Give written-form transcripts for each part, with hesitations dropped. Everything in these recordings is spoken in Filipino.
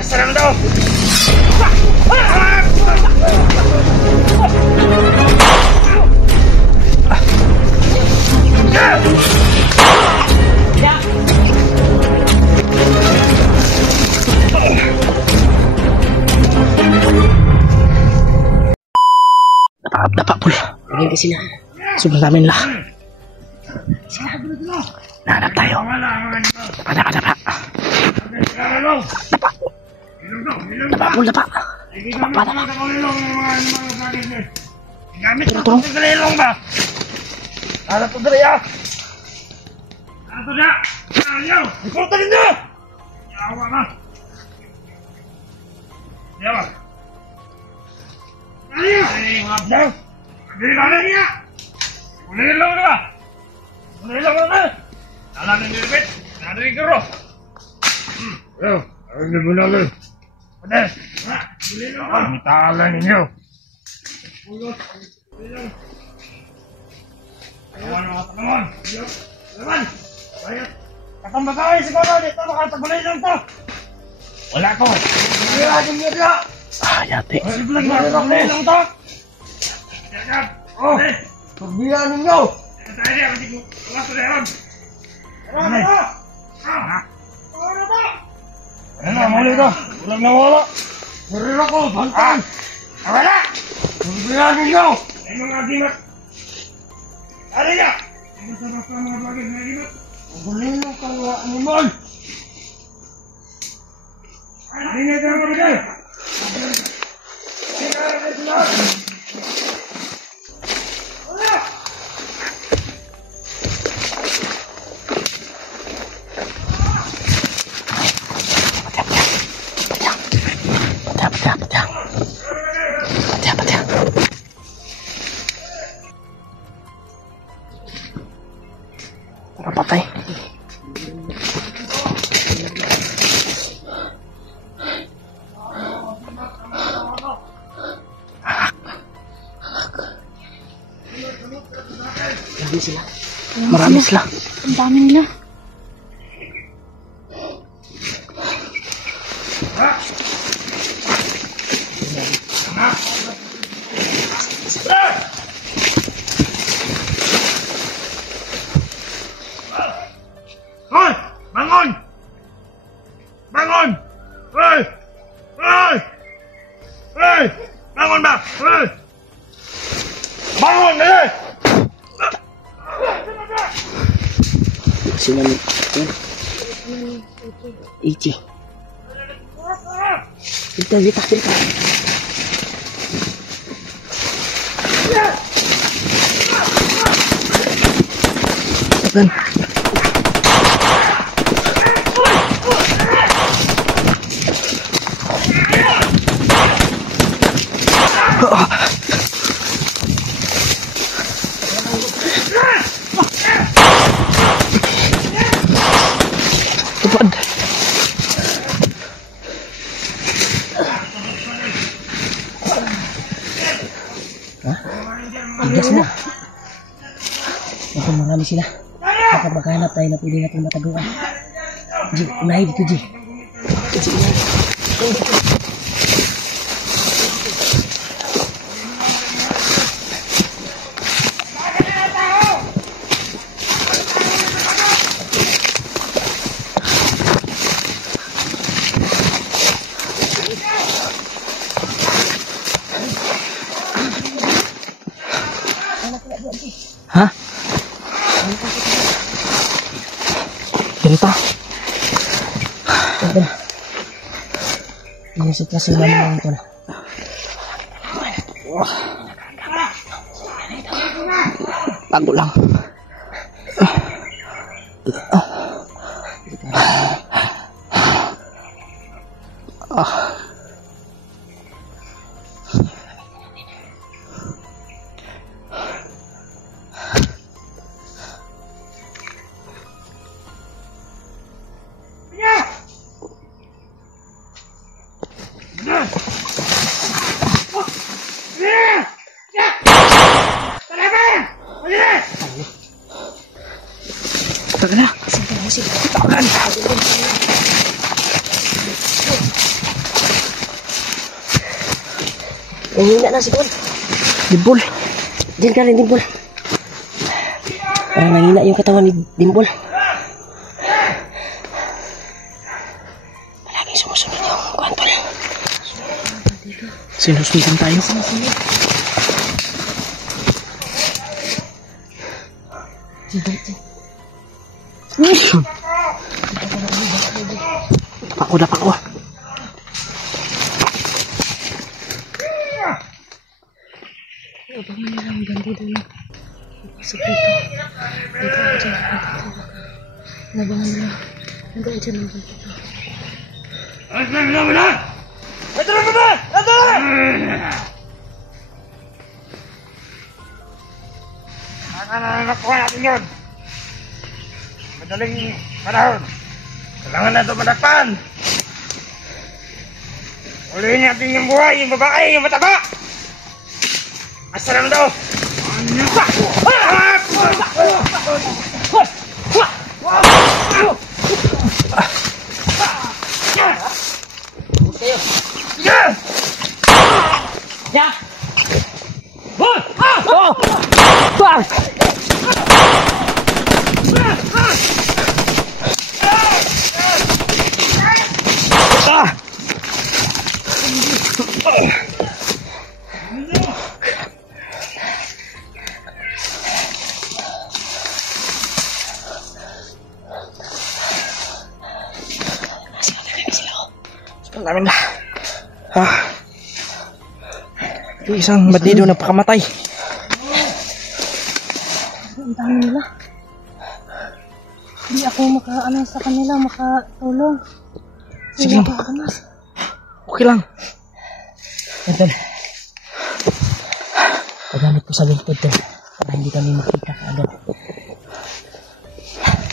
Asal daw! Dapat pul. Hindi sila. Sobrang dami nila. Nahanap tayo. Dapat. Dapat pul, dapat. Gamit na itong kalilong ba? Ano ito dali ah? Ano ito na? Ayaw! Ikutan ninyo! Yawa na! Yawa! Ayaw! Ayaw! Ayaw! Hindi ka na niya! Kulilong na ba? Kulilong na! Alam ng nilipit! Narinig ka ro! Ayaw! Ayaw na mo na lang! Pwede! Kulilong na! Mitala ninyo! Kulilong! Awan mga tanungan! Laman! Katong babae siguro dito makataguloy lang to! Wala ko! Hindi nyo dito! Ah, yate. Makataguloy lang to! Oh! Pagbihan ninyo! Tayo niya! Wala ko na ano na to? Ano na to? Ano na? Muli to! Walang nawala! Marira ko! Bantay! Wala! Pagbihan ninyo! Ay mga gingat! Ano niya? Ano sa basta mga bagay na ginat? Pagulino ka mga animal! Ano niya dyan mga bagay? Hindi ka na sila! Wala! Tara patay. Marami sila. Marami sila. Ang dami nila. Hoy! Bangon! Bangon! Hoy! Hoy! Hoy! Bangon ba? Hoy! Bangon! Eh! Sila ni... Ichi. Dito. Tagan. Tupad. Tigas na. Ito marami sila. Kapag maghanap tayo na pwede natin mataguan. Ji, unahin dito, Ji. Ji, unahin. Ha? Ganito. Ini sitwasi namin ito na. Bago lang. Tagal na. Tagal. Nanghina na si Kuan. Dimpol. Diyan ka rin, Dimpol. Parang nanghina yung katawan ni Dimpol. Palaging sumusunod yung Kuan, Tol. Sinusundan tayo. Pako na pako. Abangan nila ang bandido na ipasok dito. Dito ako dyan. Nabangan nila. Nandaan dyan ang bandido. Nakuha natin yun. Madaling panahon. Kailangan na ito madakpan. Ulihin natin yung buhay, yung babae, yung mataba. Asa lang daw. Namin na. Isang bandido na pakamatay. Ang dami nila. Hindi ako makaano sa kanila, makatulong. Sige lang. Okay lang. Tol. Pagamit ko sa lingkod, Tol. Para hindi kami makita kaagad.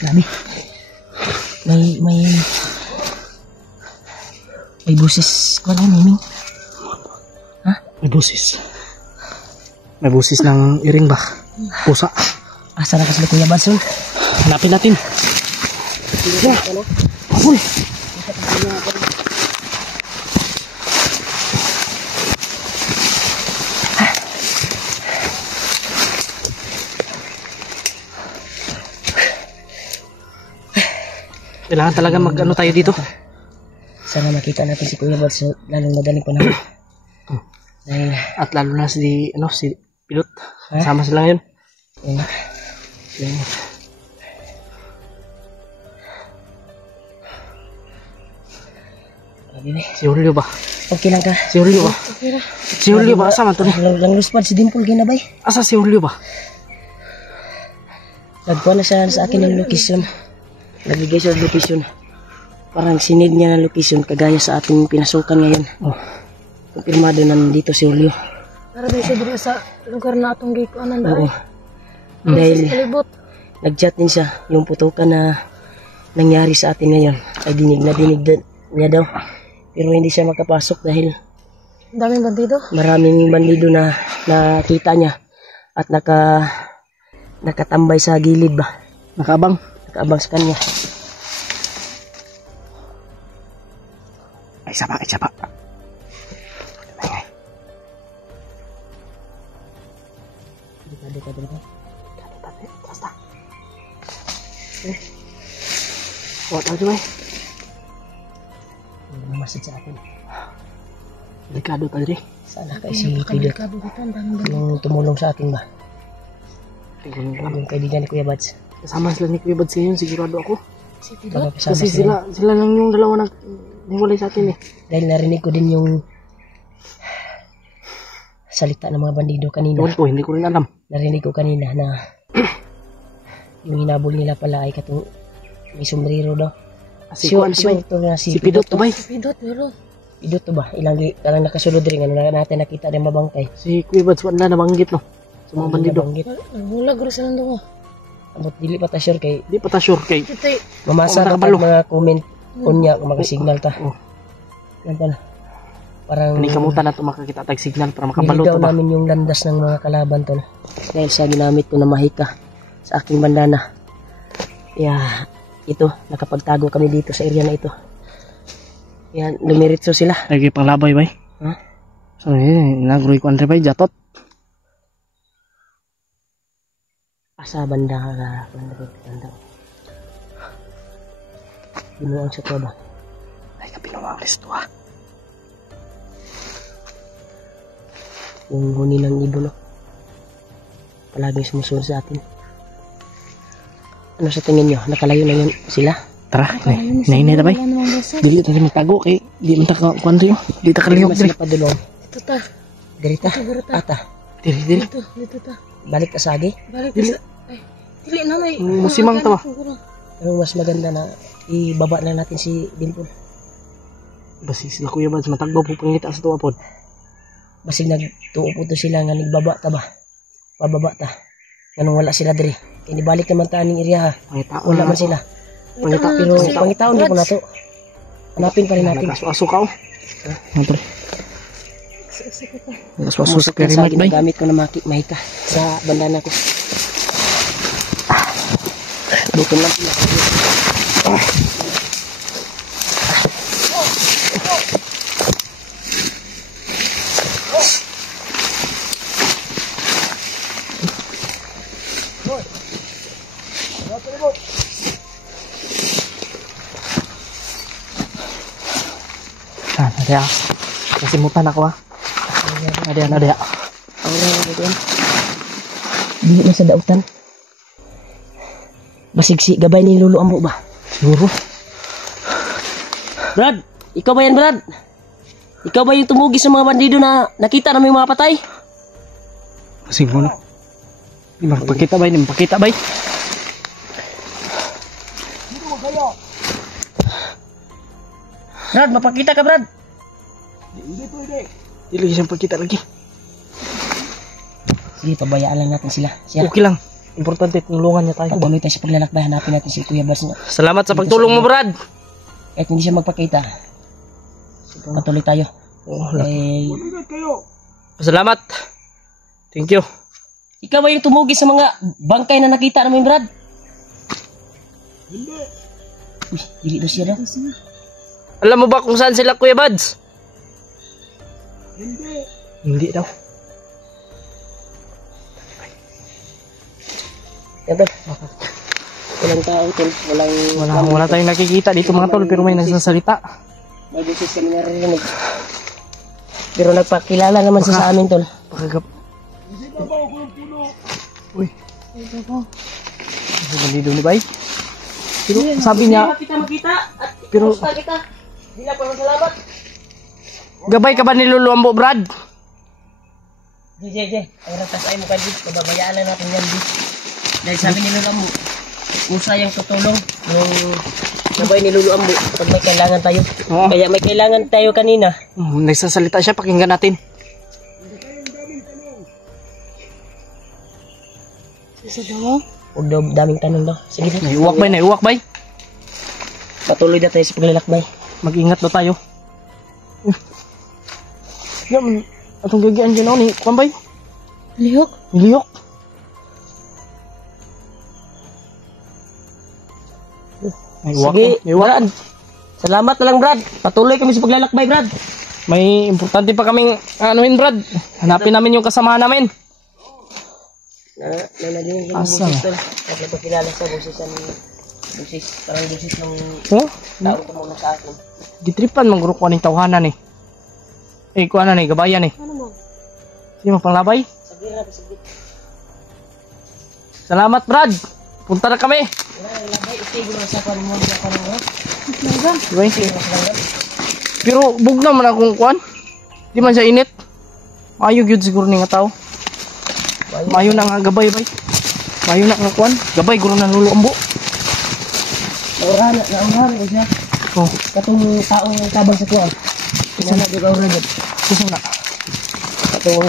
Dami. May busis ko lang, Miming. Ha? May busis. May busis ng iring ba? Pusa. Asa na kasi Kuya Badson? Hanapin natin. Abul. Kailangan talaga mag-ano tayo dito. Sana makita natin si Kuya Badson lalong madaling panahon. At lalo na si Pilot. Sama sila ngayon. Si Julio ba? Okay lang ka? Si Julio ba? Okay lang. Si Julio ba? Asa man to? Lang luspad si Dimple ginabay. Asa si Julio ba? Nagkuha na siya sa akin ng location. Nagbigay siya ng location. Parang sinid niya ng location kagaya sa ating pinasukan ngayon. Kumpirmado na nandito si Julio. Para din siya dito sa lugar na atong gikuanan Oo. dahil. Dahil Palibot. nag-chat din siya yung putukan na nangyari sa atin ngayon. Ay dinig niya daw. Pero hindi siya makapasok dahil Ang daming bandido. maraming bandido na nakita niya at nakatambay sa gilid ba. Nakaabang. Nakaabang sa kanya. Ay, isa pa. Basta. Huwag tayo dyan, Namasid sa atin. Delikado tayo rin. Sana kay si Pilot Kabukitan, daming bandido. yung tumulong sa atin ba. Tingnan lang. Yung kaibigan ni Kuya Bads. Kasama sila ni Kuya Bads ngayon, sigurado ako. Si Pilot. Kasi sila lang yung dalawa naghiwalay sa atin eh. Dahil narinig ko din yung salita ng mga bandido kanina. Ewan ko, hindi ko rin alam. Narinig ko kanina na yung hinabol nila pala ay katong may sombrero daw. Si Kuan to ba? Si Pidot to ba? Si Pilot, pero. Pidot to ba? Ilang nakasulod rin. Ano na natin nakita din mabangkay. Si Kuya Bads wala nabanggit no. Sa mga bandido. Nagbulag rin silang doon. Amot dili pa ta sure kay Di pa ta sure kay. Kitay. mamasa Oh, na nakabalo. mga comment unya kung makasignal ta. Oh. Yan pala. Parang Kani kamutan na to makakita tag signal para makabalo niligaw to ba. namin yung landas ng mga kalaban to. Dahil sa ginamit ko na mahika sa aking bandana. Yeah, ito, nakapagtago kami dito sa area na ito. Yan, lumiritso sila. Lagi panglabay ba? Ha? So, nagroy ko andre bay jatot. Asa banda ka banda. Binuang sa tuwa ba? Ay, kapinuwang resto ah. Yung huni ng ibon, no? Palaging sumusunod sa atin. Ano sa tingin nyo? Nakalayo na yun sila? Tara, nainay na bay. Wala namang basa. Dili tayo magtago kay di man ta kuan rin. Di ta kalihok Mas diri. sila padulong. Dito ta. Dirita. Siguro ta. Ata. Diri. Dito ta. Balik ka sagi. Balik ka sa... Ay, dili na may... Musimang ta ba? Siguro. Pero mas maganda na ibaba na natin si Dimple. Basi sila kuya ba matagbaw po pangita sa tuwa pod. Basig nagtuo po to sila nga nagbaba ta ba? Pababa ta. Ganun wala sila diri. Kaya balik naman ta aning area ha. Pangita Wala man sila. Pangita Pero pangitaon din po na to. Hanapin pa rin natin. Nakaso ka oh. Pre. Sige ka. Nakaso sa Sa kay Mike bay. ginagamit ko na mahika sa bandana ko. Dito lang sila. Ada. Kasimutan ako ah. Ada. Aura na dito yan. Dili na sa dautan. Basig si gabay ni Lolo Ambo ba? Siguro. Brad! Ikaw ba yan, Brad? Ikaw ba yung tumugi sa mga bandido na nakita namin mga patay? Siguro. Di magpakita bay, Brad, mapakita ka, Brad. Dili siyang pagkita lagi. Sige, pabayaan lang natin sila. Siya, Okay lang. Importante tulungan niya tayo. patuloy tayo sa paglalakbay. Hanapin natin si Kuya Bas. Salamat sa pagtulong mo, Brad. Kahit hindi siya magpakita, patuloy tayo. Oh, Eh, salamat. Thank you. ikaw ba yung tumugi sa mga bangkay na nakita namin, Brad? Uy, dili daw siya daw. Alam mo ba kung saan sila, Kuya Buds? Hindi daw. Yan, tol. Walang tao, tol. Wala tayong nakikita dito mga tol, pero may nagsasalita. May beses kami naririnig. Pero nagpakilala naman siya sa amin, tol. Pakagap. Uy. Ano bandido ni Bay? Pero sabi niya, Kita makita at pero kita. Hindi na pa salamat. gabay ka ba ni Lolo Ambo, Brad? JJ, ang ratas ay mukha dito. Pababayaan lang natin yan dito. Dahil sabi ni Lolo Ambo, usayang tutulong yung gabay ni Lolo Ambo pag may kailangan tayo. Oo. Kaya may kailangan tayo kanina. Nagsasalita siya, pakinggan natin. Sige mo. Huwag daw daming tanong daw. Sige na. Naiuwak bay. Patuloy na tayo sa paglalakbay. Mag-ingat daw tayo. Yan, atong gagian dyan ako ni Kuan Bay. Lihok. Niliyok. Sige, Brad. Salamat na lang, Brad. Patuloy kami sa paglalakbay, Brad. May importante pa kaming anuhin, Brad. Hanapin namin yung kasamahan namin. Nalinig yung Asa? busis, tol. Kasi pagkilala sa busisan busis. Parang busis ng Oh, taong tumulong sa akin. gitripan mang grupo ning tawhanan eh. Kuanan eh, gabayan eh. Ano mo? Sige mo panglabay. Sagira, saglit. Salamat, Brad. Punta na kami. Wala, labay. Itigil lang sa kwan mo. Sa kwan mo. Naga. Diba? Pero bugna man akong kuan. Di man siya init. Mayo gyud siguro ni nga tao. Mayo na nga gabay bay. Mayo na nga kuan. Gabay guro na Lolo Ambo. Naurahan ko siya. Oh, Katong taong tabang sa kuwan. Isa na doon aura doon. kusa na. Katong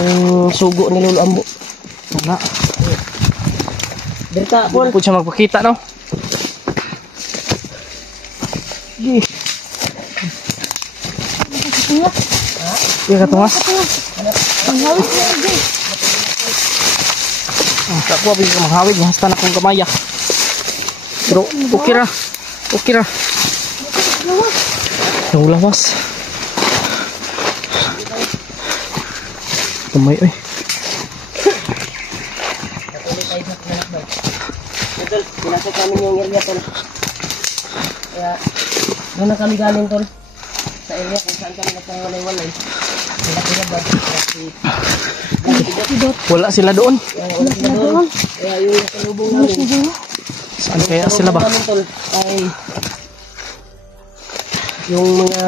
sugo ni Lolo Ambo. Na. Berta, Paul. Pud siya magpakita no. Sige. Iya katungas. Ang hawit mo, Jay. Ako abi ka manghawig hasta na kong kamaya. Pero okay ra. Okay ra. Yung lawas. Kamay, ay. Patuloy tayo sa pinakbay. Tol, pinasok namin yung area, tol. Kaya, doon na kami galing, tol. Sa area kung saan kami nagpangwalay-walay. Wala sila ba? Wala sila doon. Kaya wala sila doon. Kaya yung nasalubong namin. Saan kaya sila ba? Namin, tol, ay yung mga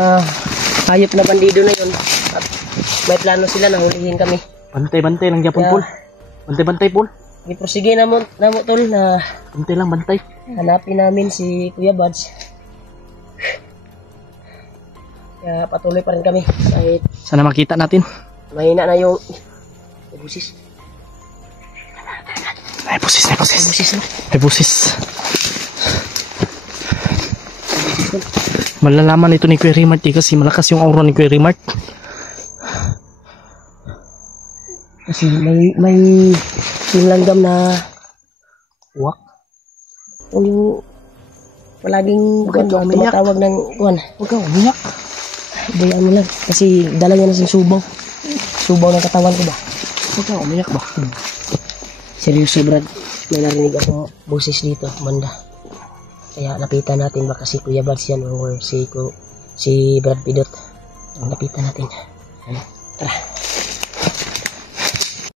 hayop na bandido na yun. At may plano sila na hulihin kami. Bantay-bantay lang Japon, Kaya- Paul. Bantay-bantay, Paul. Iprosige na mo, tol, na Bantay lang, bantay. hanapin namin si Kuya Buds. Kaya patuloy pa rin kami. Kahit Sana makita natin. mahina na yung busis. Ay, busis na, busis. Busis na. Ay, busis. Malalaman ito ni Kuya Rimart kasi malakas yung aura ni Kuya Rimart. Kasi may yung langgam na Wak. yung palaging Huwag kang umiyak. tumatawag ng kuwan. Huwag kang umiyak. Bayaan mo lang. Kasi dala niya na sa subaw. Subaw ng katawan ko ba? Huwag kang umiyak ba? Seryoso, Brad. May narinig akong boses dito, banda. Kaya lapitan natin baka si Kuya Buds yan or si Brad Pidot. Lapitan natin. Tara.